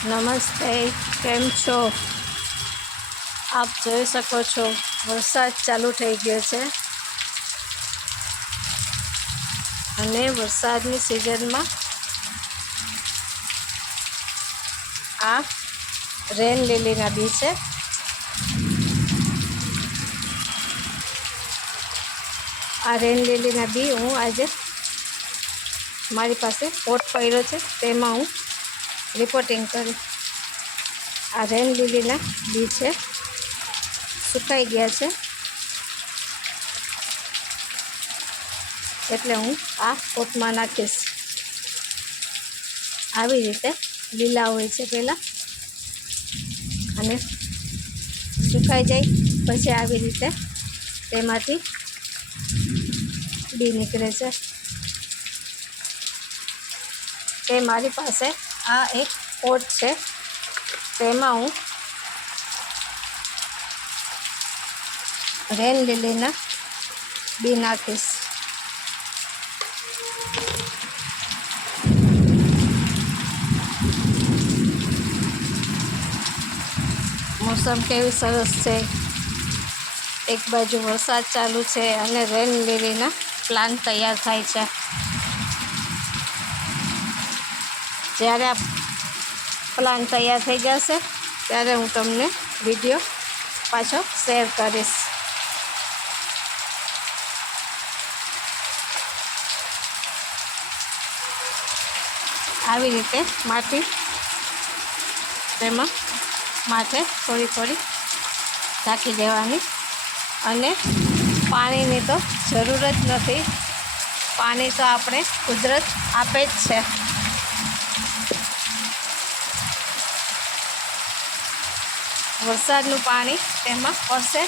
નમસ્તે, કેમ છો? આપ જોઈ શકો છો વરસાદ ચાલુ થઈ ગયો છે અને વરસાદની સિઝનમાં આ રેન લીલીના બી છે. આ રેન લીલીના બી હું આજે મારી પાસે પોટ પડ્યો છે તેમાં હું રિપોર્ટિંગ કરી. આ રેન લીલીના બી છે, સુકાઈ ગયા છે એટલે હું આ પોટમાં નાખીશ. આવી રીતે લીલા હોય છે પહેલાં અને સુકાઈ જાય પછી આવી રીતે તેમાંથી બી નીકળે છે. તે મારી પાસે આ એક પોટ છે તેમાં હું રેન લીલીના બી નાખીશ. મોસમ કેવી સરસ છે, એક બાજુ વરસાદ ચાલુ છે અને રેન લીલીના પ્લાન્ટ તૈયાર થાય છે. જ્યારે આ પ્લાન્ટ તૈયાર થઈ જશે ત્યારે હું તમને વિડીયો પાછો શેર કરીશ. આવી રીતે માટી તેમાં માથે થોડી થોડી ઢાંકી દેવાની અને પાણીની તો જરૂર જ નથી. પાણી તો આપણે કુદરત આપે જ છે. વરસાદનું પાણી તેમાં પડશે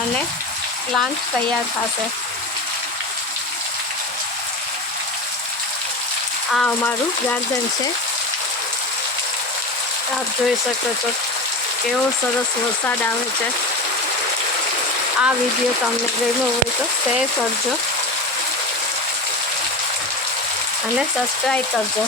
અને પ્લાન્ટ તૈયાર થશે. આ અમારું ગાર્ડન છે, આપ જોઈ શકો છો કેવો સરસ વરસાદ આવે છે. આ વિડીયો તમને ગમ્યો હોય તો શેર કરજો અને સબસ્ક્રાઈબ કરજો.